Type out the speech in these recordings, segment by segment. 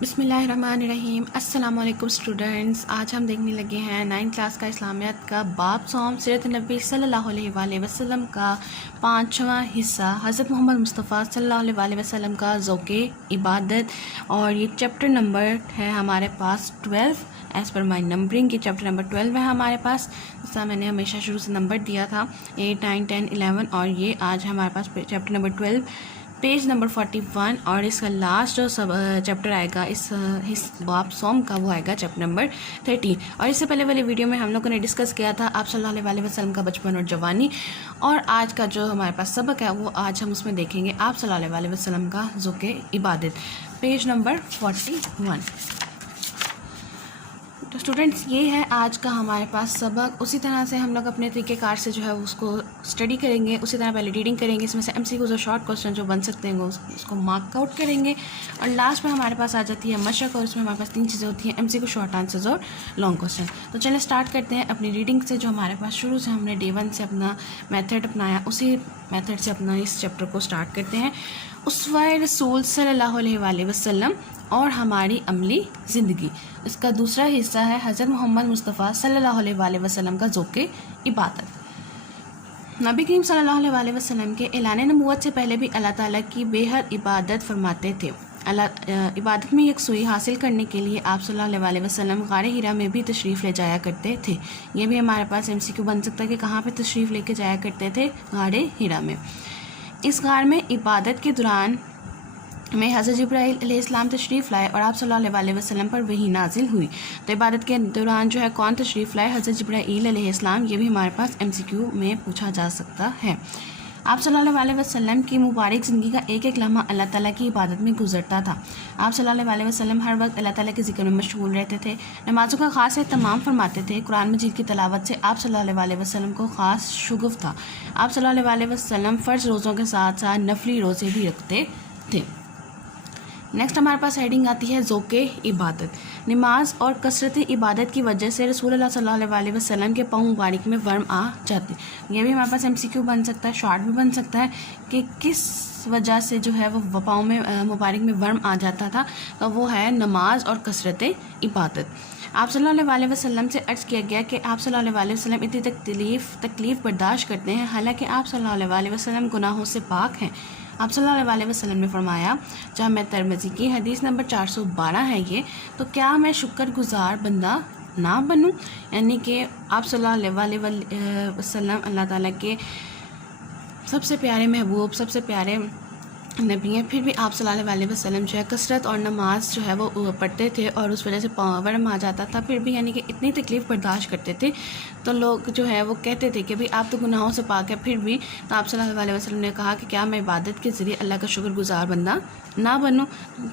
بسم اللہ الرحمن الرحیم۔ السلام علیکم اسٹوڈنٹس، آج ہم دیکھنے لگے ہیں 9 کلاس کا اسلامیات کا باب صوم سیرت نبی صلی اللہ علیہ وآلہ وسلم کا 5واں حصہ، حضرت محمد مصطفیٰ صلی اللہ علیہ وآلہ وسلم کا ذوق عبادت، اور یہ چیپٹر نمبر ہے ہمارے پاس 12 ایز پر مائی نمبرنگ۔ یہ چیپٹر نمبر 12 ہے ہمارے پاس، جیسا میں نے ہمیشہ شروع سے نمبر دیا تھا 8 9 10 11، اور یہ آج ہمارے پاس چیپٹر نمبر 12 پیج نمبر 41، اور اس کا لاسٹ جو چیپٹر آئے گا اس باب صوم کا، وہ آئے گا چیپٹر نمبر 13۔ اور اس سے پہلے والی ویڈیو میں ہم لوگوں نے ڈسکس کیا تھا آپ صلی اللہ علیہ وسلم کا بچپن اور جوانی، اور آج کا جو ہمارے پاس سبق ہے وہ آج ہم اس میں دیکھیں گے آپ صلی اللہ علیہ وسلم کا ذوق عبادت، پیج نمبر 41۔ تو اسٹوڈنٹس یہ ہے آج کا ہمارے پاس سبق۔ اسی طرح سے ہم لوگ اپنے طریقہ کار سے جو ہے اس کو اسٹڈی کریں گے، اسی طرح پہلے ریڈنگ کریں گے، اس میں سے ایم سی کو جو شارٹ کوسچن جو بن سکتے ہیں وہ اس کو مارک آؤٹ کریں گے، اور لاسٹ میں ہمارے پاس آ جاتی ہے مشق، اور اس میں ہمارے پاس 3 چیزیں ہوتی ہیں، ایم سی کو، شارٹ آنسرز اور لانگ کوسچن۔ تو چلیں اسٹارٹ کرتے ہیں اپنی ریڈنگ سے، جو ہمارے پاس شروع سے ہم نے ڈے 1 سے اپنا میتھڈ اپنایا، اسی میتھڈ سے اپنا اس چیپٹر کو اسٹارٹ کرتے ہیں۔ اسوہ رسول صلی اللہ علیہ وآلہ وسلم اور ہماری عملی زندگی، اس کا دوسرا حصہ ہے حضرت محمد مصطفیٰ صلی اللہ علیہ وآلہ وسلم کا ذوق عبادت۔ نبی کریم صلی اللہ علیہ وآلہ وسلم کے اعلان نبوت سے پہلے بھی اللہ تعالیٰ کی بے حد عبادت فرماتے تھے۔ عبادت میں یکسوئی حاصل کرنے کے لیے آپ صلی اللہ علیہ وسلم غار حرا میں بھی تشریف لے جایا کرتے تھے۔ یہ بھی ہمارے پاس ایم سی کیو بن سکتا ہے کہ کہاں پہ تشریف لے کے جایا کرتے تھے، غار حرا میں۔ اس غار میں عبادت کے دوران میں حضرت جبرائیل علیہ السلام تشریف لائے اور آپ صلی اللہ علیہ وسلم پر وحی نازل ہوئی۔ تو عبادت کے دوران جو ہے کون تشریف لائے؟ حضرت جبرائیل علیہ السلام۔ یہ بھی ہمارے پاس ایم سی کیو میں پوچھا جا سکتا ہے۔ آپ صلی اللہ علیہ وسلم کی مبارک زندگی کا ایک ایک لمحہ اللہ تعالیٰ کی عبادت میں گزرتا تھا۔ آپ صلی اللہ علیہ وسلم ہر وقت اللہ تعالیٰ کے ذکر میں مشغول رہتے تھے، نمازوں کا خاص اہتمام فرماتے تھے۔ قرآن مجید کی تلاوت سے آپ صلی اللہ علیہ وسلم کو خاص شغف تھا۔ آپ صلی اللہ علیہ وسلم فرض روزوں کے ساتھ ساتھ نفلی روزے بھی رکھتے تھے۔ نیکسٹ ہمارے پاس ہیڈنگ آتی ہے ذوق عبادت۔ نماز اور کثرت عبادت کی وجہ سے رسول اللہ صلی اللہ علیہ وسلم کے پاؤں مبارک میں ورم آ جاتے۔ یہ بھی ہمارے پاس ایم سی کیو بن سکتا ہے، شارٹ بھی بن سکتا ہے کہ کس وجہ سے جو ہے وہ پاؤں میں مبارک میں ورم آ جاتا تھا، تو وہ ہے نماز اور کثرت عبادت۔ آپ صلی اللہ علیہ وسلم سے عرض کیا گیا کہ آپ صلی اللہ علیہ وسلم اتنی تکلیف برداشت کرتے ہیں، حالانکہ آپ صلی اللہ علیہ وسلم گناہوں سے پاک ہیں۔ آپ صلی اللہ علیہ وسلم نے فرمایا، جامع ترمذی کی حدیث نمبر 412 ہے یہ، تو کیا میں شکر گزار بندہ نہ بنوں؟ یعنی کہ آپ صلی اللہ علیہ وسلم اللہ تعالیٰ کے سب سے پیارے محبوب، سب سے پیارے نبی ہیں، پھر بھی آپ صلی اللہ علیہ وسلم جو ہے کثرت اور نماز جو ہے وہ پڑھتے تھے، اور اس وجہ سے ورم آ جاتا تھا، پھر بھی یعنی کہ اتنی تکلیف برداشت کرتے تھے، تو لوگ جو ہے وہ کہتے تھے کہ بھئی آپ تو گناہوں سے پاک ہے، پھر بھی تو آپ صلی اللہ علیہ وسلم نے کہا کہ کیا میں عبادت کے ذریعے اللہ کا شکر گزار بندہ نہ بنوں؟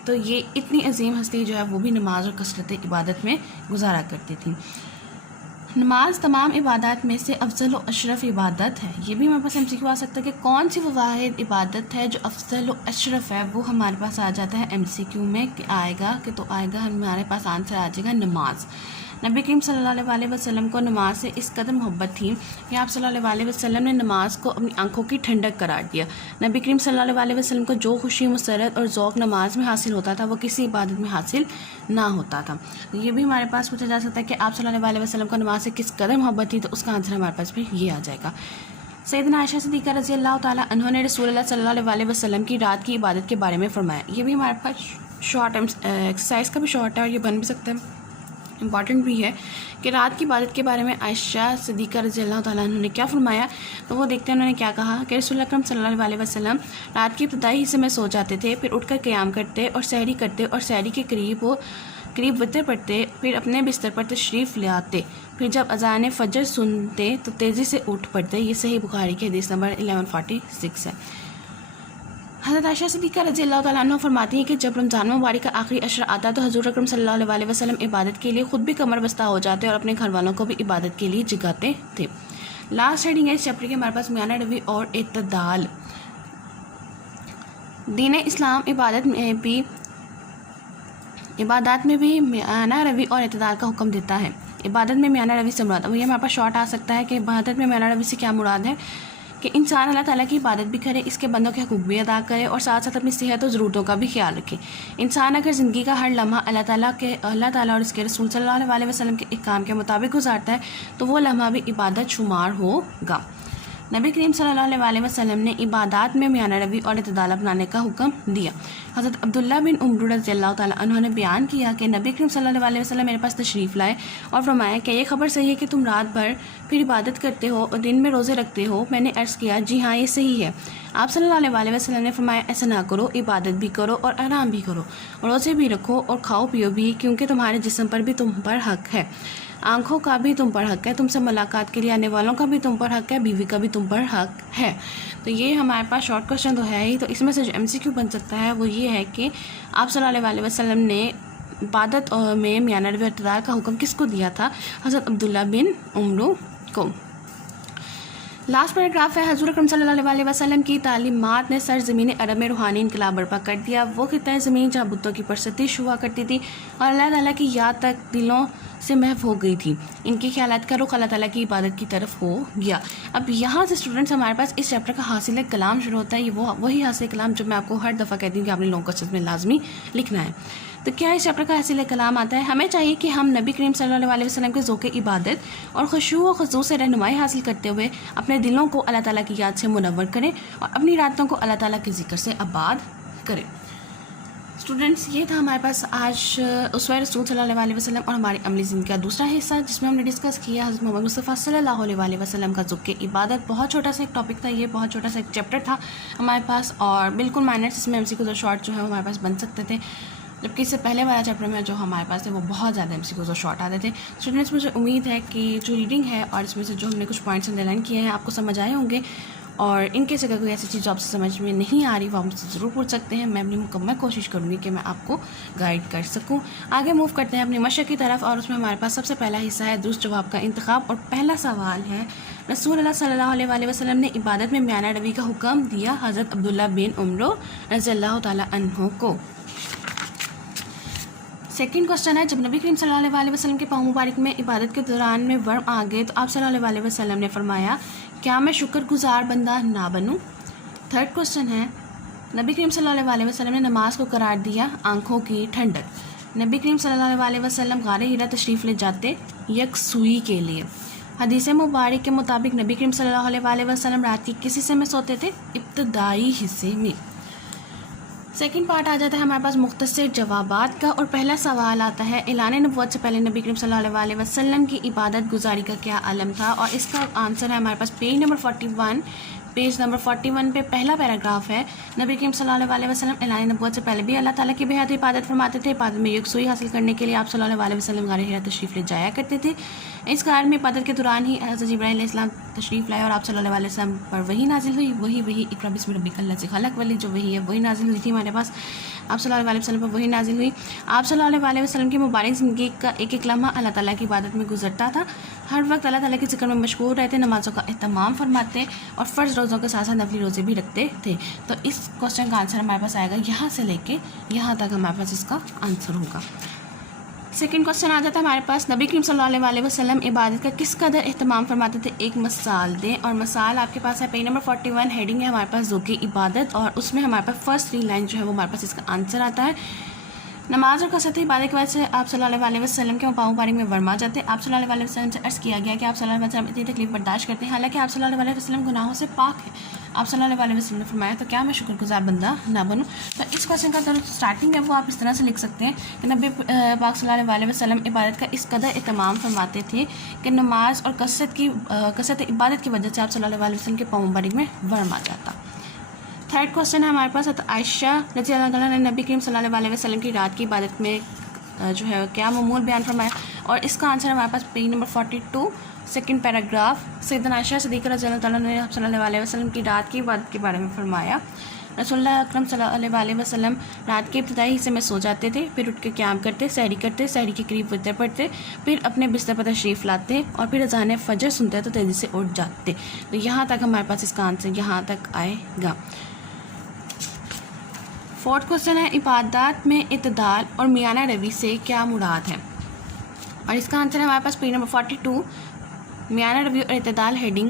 تو یہ اتنی عظیم ہستی جو ہے وہ بھی نماز اور کثرت عبادت میں گزارا کرتی تھی۔ نماز تمام عبادات میں سے افضل و اشرف عبادت ہے۔ یہ بھی ہمارے پاس ایم سی کیو آ سکتا ہے کہ کون سی وہ واحد عبادت ہے جو افضل و اشرف ہے، وہ ہمارے پاس آ جاتا ہے ایم سی کیو میں کہ آئے گا ہمارے پاس آنسر آ جائے گا نماز۔ نبی کریم صلی اللہ علیہ وسلم کو نماز سے اس قدر محبت تھی کہ آپ صلی اللہ علیہ وسلم نے نماز کو اپنی آنکھوں کی ٹھنڈک قرار دیا۔ نبی کریم صلی اللہ علیہ وسلم کو جو خوشی، مسرت اور ذوق نماز میں حاصل ہوتا تھا وہ کسی عبادت میں حاصل نہ ہوتا تھا۔ یہ بھی ہمارے پاس پوچھا جا سکتا ہے کہ آپ صلی اللہ علیہ وسلم کو نماز سے کس قدر محبت تھی، تو اس کا آنسر ہمارے پاس بھی یہ آ جائے گا۔ سیدنا عائشہ صدیقہ رضی اللہ تعالیٰ عنہ نے رسول اللہ صلی اللہ علیہ وسلم کی رات کی عبادت کے بارے میں فرمایا۔ یہ بھی ہمارے پاس شارٹ ایکسرسائز کا بھی شارٹ ہے، اور یہ بن بھی سکتا ہے، امپورٹنٹ بھی ہے کہ رات کی عبادت کے بارے میں عائشہ صدیقہ رضی اللہ تعالیٰ عنہ نے کیا فرمایا، تو وہ دیکھتے ہیں انہوں نے کیا کہا کہ رسول اللہ اکرم صلی اللہ علیہ وسلم رات کی ابتدائی حصے میں سو جاتے تھے، پھر اٹھ کر قیام کرتے اور سحری کرتے، اور سحری کے قریب وطر پڑھتے، پھر اپنے بستر پر تشریف لے آتے، پھر جب اذان فجر سنتے تو تیزی سے اٹھ پڑتے۔ یہ صحیح بخاری کی حدیث نمبر 1146 ہے۔ حضرت عائشہ صدیقہ رضی اللہ تعالیٰ عنہ فرماتی ہیں کہ جب رمضان مبارک کا آخری عشر آتا تو حضور اکرم صلی اللہ علیہ وسلم عبادت کے لیے خود بھی کمر بستہ ہو جاتے اور اپنے گھر والوں کو بھی عبادت کے لیے جگاتے تھے۔ لاسٹ ہیڈنگ ہے اس چیپٹر کی ہمارے پاس میانہ روی اور اعتدال۔ دین اسلام عبادات میں بھی میانہ روی اور اعتدال کا حکم دیتا ہے۔ عبادت میں میانہ روی سے مراد، یہ ہمارے پاس شارٹ آ سکتا ہے کہ عبادت میں میانہ روی سے کیا مراد ہے کہ انسان اللہ تعالیٰ کی عبادت بھی کرے، اس کے بندوں کے حقوق بھی ادا کرے اور ساتھ ساتھ اپنی صحت و ضرورتوں کا بھی خیال رکھے۔ انسان اگر زندگی کا ہر لمحہ اللہ تعالیٰ اور اس کے رسول صلی اللہ علیہ وسلم کے احکام کے مطابق گزارتا ہے تو وہ لمحہ بھی عبادت شمار ہوگا۔ نبی کریم صلی اللہ علیہ وسلم نے عبادات میں میانہ روی اور اعتدال اپنانے کا حکم دیا۔ حضرت عبداللہ بن عمر رضی اللہ تعالیٰ عنہ نے بیان کیا کہ نبی کریم صلی اللہ علیہ وسلم میرے پاس تشریف لائے اور فرمایا کہ یہ خبر صحیح ہے کہ تم رات بھر پھر عبادت کرتے ہو اور دن میں روزے رکھتے ہو؟ میں نے عرض کیا جی ہاں یہ صحیح ہے۔ آپ صلی اللہ علیہ وسلم نے فرمایا ایسا نہ کرو، عبادت بھی کرو اور آرام بھی کرو، روزے بھی رکھو اور کھاؤ پیو بھی، کیونکہ تمہارے جسم پر بھی تم پر حق ہے، آنکھوں کا بھی تم پر حق ہے، تم سے ملاقات کے لیے آنے والوں کا بھی تم پر حق ہے، بیوی کا بھی تم پر حق ہے۔ تو یہ ہمارے پاس شارٹ کوشچن تو ہے ہی، تو اس میں سے جو MCQ بن سکتا ہے وہ یہ ہے کہ آپ صلی اللہ علیہ وسلم نے عبادت میں میانہ روی اور اعتدال کا حکم کس کو دیا تھا؟ حضرت عبداللہ بن عمر کو۔ لاسٹ پیراگراف ہے، حضور اکرم صلی اللہ علیہ وسلم کی تعلیمات نے سرزمین عرب میں روحانی انقلاب برپا کر دیا۔ وہ خطۂ زمین جہاں بتوں کی پرستش ہوا کرتی تھی اور اللہ تعالیٰ کی یاد تک دلوں سے محو ہو گئی تھی، ان کے خیالات کا رخ اللہ تعالیٰ کی عبادت کی طرف ہو گیا۔ اب یہاں سے اسٹوڈنٹس ہمارے پاس اس چیپٹر کا حاصل کلام شروع ہوتا ہے۔ یہ وہی حاصل کلام جو میں آپ کو ہر دفعہ کہتی ہوں کہ آپ نے لانگ کوشچنز میں لازمی لکھنا ہے۔ تو کیا اس چیپٹر کا حاصل کلام آتا ہے؟ ہمیں چاہیے کہ ہم نبی کریم صلی اللہ علیہ وسلم کے ذوق عبادت اور خشوع و خضوع سے رہنمائی حاصل کرتے ہوئے اپنے دلوں کو اللہ تعالیٰ کی یاد سے منور کریں اور اپنی راتوں کو اللہ تعالیٰ کے ذکر سے آباد کریں۔ اسٹوڈنٹس یہ تھا ہمارے پاس آج اسوہ رسول صلی اللہ علیہ وسلم اور ہماری عملی زندگی کا دوسرا حصہ، جس میں ہم نے ڈسکس کیا حضرت محمد مصطفیٰ صلی اللہ علیہ وسلم کا ذوق عبادت۔ بہت چھوٹا سا ایک ٹاپک تھا، یہ بہت چھوٹا سا ایک چیپٹر تھا ہمارے پاس اور بالکل مائنرس، اس میں MCQ اور شارٹ جو ہے ہمارے پاس بن سکتے تھے، جبکہ اس سے پہلے والا چیپٹر میں جو ہمارے پاس تھے وہ بہت زیادہ MCQ اور شارٹ آتے تھے۔ اسٹوڈنٹس مجھے امید ہے کہ جو ریڈنگ ہے اور اس میں سے جو ہم نے کچھ پوائنٹس انڈر لائن کیے ہیں آپ کو سمجھ آئے ہوں گے، اور ان کیس اگر کوئی ایسی چیز جو آپ سے سمجھ میں نہیں آ رہی وہ آپ مجھ سے ضرور پوچھ سکتے ہیں، میں اپنی مکمل کوشش کروں گی کہ میں آپ کو گائیڈ کر سکوں۔ آگے موو کرتے ہیں اپنی مشق کی طرف، اور اس میں ہمارے پاس سب سے پہلا حصہ ہے درست جواب کا انتخاب، اور پہلا سوال ہے رسول اللہ صلی اللہ علیہ وسلم نے عبادت میں میانہ روی کا حکم دیا حضرت عبداللہ بن عمر رضی اللہ تعالیٰ عنہ کو۔ سیکنڈ کوشچن ہے، جب نبی کریم صلی اللہ علیہ وسلم کے پاؤں مبارک میں عبادت کے دوران میں ورم آ گئے تو آپ صلی اللہ علیہ وسلم نے فرمایا کیا میں شکر گزار بندہ نہ بنوں؟ تھرڈ کوشچن ہے، نبی کریم صلی اللہ علیہ وسلم نے نماز کو قرار دیا آنکھوں کی ٹھنڈک۔ نبی کریم صلی اللہ علیہ وسلم غار حرا تشریف لے جاتے یکسوئی کے لیے۔ حدیث مبارک کے مطابق نبی کریم صلی اللہ علیہ وسلم رات کی کس حصے میں سوتے تھے؟ ابتدائی حصے میں۔ سیکنڈ پارٹ آ جاتا ہے ہمارے پاس مختصر جوابات کا، اور پہلا سوال آتا ہے اعلان نبوت سے پہلے نبی کریم صلی اللہ علیہ وسلم کی عبادت گزاری کا کیا علم تھا؟ اور اس کا آنسر ہے ہمارے پاس پیج نمبر 41 پہ پہلا پیراگراف ہے، نبی کریم صلی اللہ علیہ وسلم اعلان نبوت سے پہلے بھی اللہ تعالیٰ کی بے حد عبادت فرماتے تھے۔ عبادت میں یکسوئی حاصل کرنے کے لیے آپ صلی اللہ علیہ وسلم غار حرا تشریف لے جایا کرتے تھے۔ اس غار میں عبادت کے دوران ہی حضرت جبرائیل علیہ السلام تشریف لائے اور آپ صلی اللہ علیہ وسلم پر وحی نازل ہوئی، وہی اقرا بسم ربک الذی خلق والی جو وحی ہے وہی نازل ہوئی تھی ہمارے پاس، آپ صلی اللہ علیہ وسلم پر وہی نازل ہوئی۔ آپ صلی اللہ علیہ وسلم کی مبارک زندگی کا ایک ایک لمحہ اللہ تعالیٰ کی عبادت میں گزرتا تھا، ہر وقت اللہ تعالیٰ کے ذکر میں مشغول رہتے، نمازوں کا اہتمام فرماتے اور فرض روزوں کے ساتھ ساتھ نفلی روزے بھی رکھتے تھے۔ تو اس کوشچن کا آنسر ہمارے پاس آئے گا یہاں سے لے کے یہاں تک ہمارے پاس اس کا آنسر ہوگا۔ سیکنڈ کوشچن آ جاتا ہے ہمارے پاس، نبی کریم صلی اللہ علیہ وسلم عبادت کا کس قدر اہتمام فرماتے تھے؟ ایک مثال دیں، اور مثال آپ کے پاس ہے پیج نمبر 41، ہیڈنگ ہے ہمارے پاس ذوق عبادت، اور اس میں ہمارے پاس فرسٹ 3 لائن جو ہے وہ ہمارے پاس اس کا آنسر آتا ہے۔ نماز اور کثرت عبادت کی وجہ سے آپ صلی اللہ علیہ وسلم کے پاؤں مبارک میں ورم آ جاتے۔ آپ صلی اللہ علیہ وسلم سے عرض کیا گیا کہ آپ صلی اللہ علیہ وسلم اتنی تکلیف برداشت کرتے ہیں، حالانکہ آپ صلی اللہ علیہ وسلم گناہوں سے پاک ہے۔ آپ صلی اللہ علیہ وسلم نے فرمایا تو کیا میں شکر گزار بندہ نہ بنوں؟ تو اس کوشچن کا جو اسٹارٹنگ ہے وہ آپ اس طرح سے لکھ سکتے ہیں کہ نبی پاک صلی اللہ علیہ وسلم عبادت کا اس قدر اہتمام فرماتے تھے کہ نماز اور کثرت عبادت کی وجہ سے آپ صلی اللہ علیہ وسلم کے پاؤں مبارک میں ورم آ جاتا۔ تھرڈ کوشچن ہے ہمارے پاس، عائشہ رضی اللہ تعالیٰ نے نبی کریم صلی اللہ علیہ وسلم کی رات کی عبادت میں جو ہے کیا معمول بیان فرمایا؟ اور اس کا آنسر ہمارے پاس پیج نمبر 42 سیکنڈ پیراگراف، سیدنا عائشہ صدیقہ رضی اللہ تعالیٰ نے صلی اللہ علیہ وسلم کی رات کی عبادت کے بارے میں فرمایا، رسول اللہ اکرم صلی اللہ علیہ وسلم رات کے ابتدائی حصے میں سو جاتے تھے، پھر اٹھ کے قیام کرتے، سحری کے قریب وتر پڑھتے، پھر اپنے بستر پر تشریف لاتے اور پھر اذان فجر سنتے تو تیزی سے اٹھ جاتے۔ تو یہاں تک ہمارے پاس اس کا آنسر یہاں تک آئے گا۔ فورتھ کوشچن ہے، عبادات میں اعتدال اور میانہ روی سے کیا مراد ہے؟ اور اس کا آنسر ہے ہمارے پاس پیج نمبر 42، میانہ روی اور اعتدال ہیڈنگ